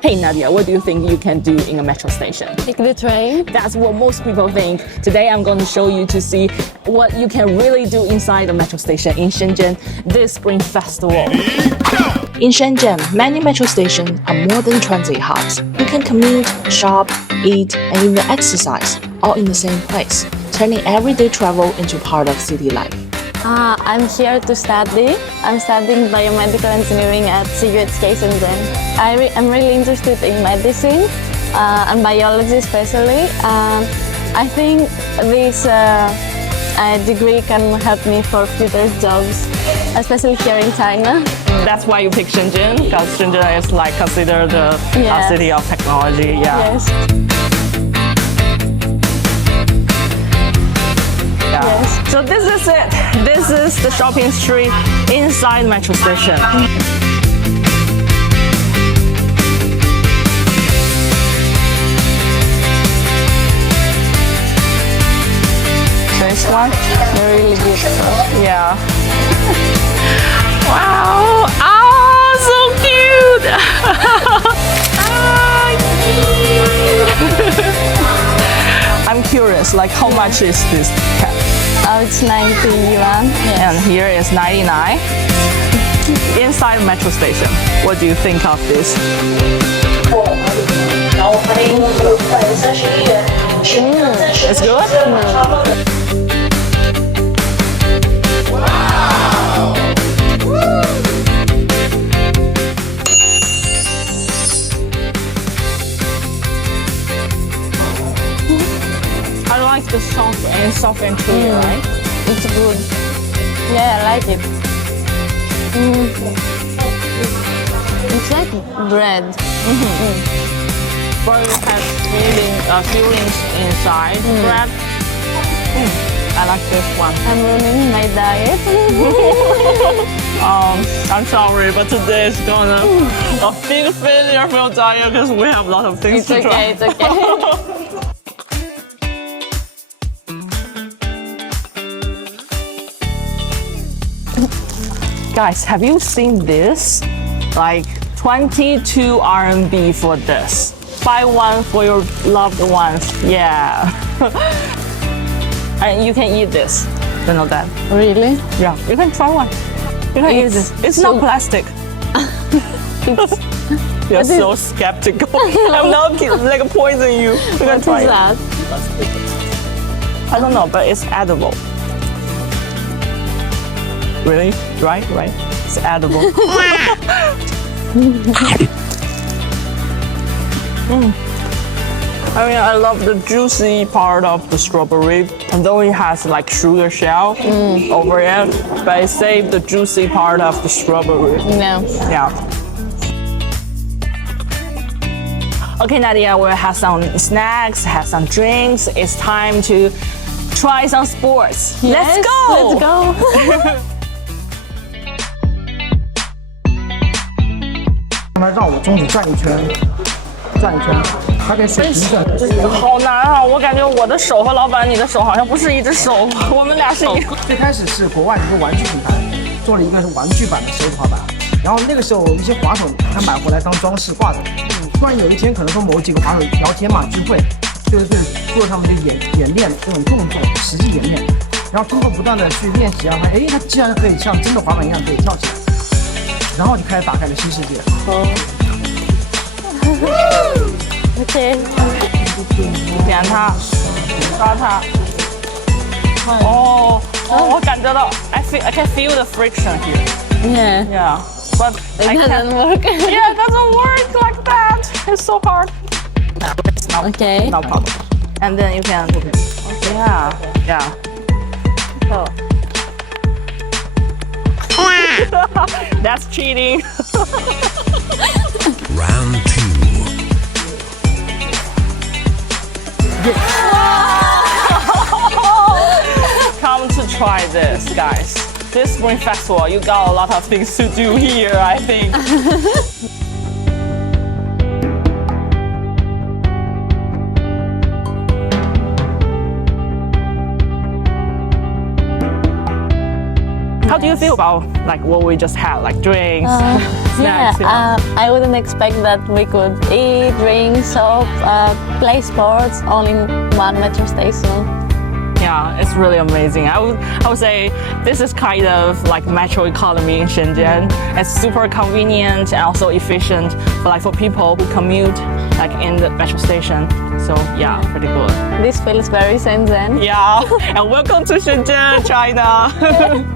Hey Nadia, what do you think you can do in a metro station? Take the train. That's what most people think. Today I'm going to show you to see what you can really do inside the metro station in Shenzhen this Spring Festival. In Shenzhen, many metro stations are modern transit hubs. You can commute, shop, eat, and even exercise, all in the same place, turning everyday travel into part of city life. I'm here to study. I'm studying biomedical engineering at Greece and Shenzhen. I'm really interested in medicine and biology especially. I think this degree can help me for future jobs, especially here in China. That's why you pick Shenzhen, because Shenzhen is like considered the city of technology. Yeah. Yes. Yeah. Yes. So this is it. This is the shopping street inside metro station. This one? They're really beautiful. Yeah. Wow! Oh, so cute! I'm curious, like how much is this cat? Oh, it's 90 yuan. Yes. And here is 99. Inside metro station, what do you think of this? It's good? I like the soft interior, right? It's good. Yeah, I like it. It's like bread. But it has fillings inside bread. I like this one. I'm ruining my diet. I'm sorry, but today is gonna a big failure for your diet because we have a lot of things to try. It's okay. Guys, have you seen this? Like 22 RMB for this. Buy one for your loved ones. Yeah. And you can eat this. You know that? Really? Yeah. You can try one. You can eat this. It's not plastic. You're so skeptical. I'm not like poisoning you. You can try it. What is that? I don't know, but it's edible. Really? Right? It's edible. I mean, I love the juicy part of the strawberry, and though it has like sugar shell over it, but I save the juicy part of the strawberry. No. Yeah. Okay, Nadia, we'll have some snacks, have some drinks. It's time to try some sports. Yes, Let's go! Let's go. 让我中指转一圈，还得水平整。好难啊！我感觉我的手和老板你的手好像不是一只手，我们俩是一个。最开始是国外一个玩具品牌做了一个是玩具版的手指滑板，然后那个时候一些滑手他买回来当装饰挂着。突然有一天可能说某几个滑手聊天嘛聚会，就是做他们的演练这种动作，实际演练，然后通过不断的去练习啊，发现他既然可以像真的滑板一样可以跳起来。 然后就开始打开了新世界。OK。点它，刷它。哦，我感觉到 I can feel the friction here. Yeah. Yeah. But it doesn't work. Yeah, it doesn't work like that. It's so hard. No, okay. No problem. And then you can. Yeah. Yeah. Oh. That's cheating. Round 2. Come to try this, guys. This Spring Festival, you got a lot of things to do here, I think. How do you feel about like what we just had, like drinks, snacks? I wouldn't expect that we could eat, drink, shop, play sports all in one metro station. Yeah, it's really amazing. I would say this is kind of like metro economy in Shenzhen. It's super convenient and also efficient for people who commute like in the metro station. So yeah, pretty good. This feels very Shenzhen. Yeah, and welcome to Shenzhen, China.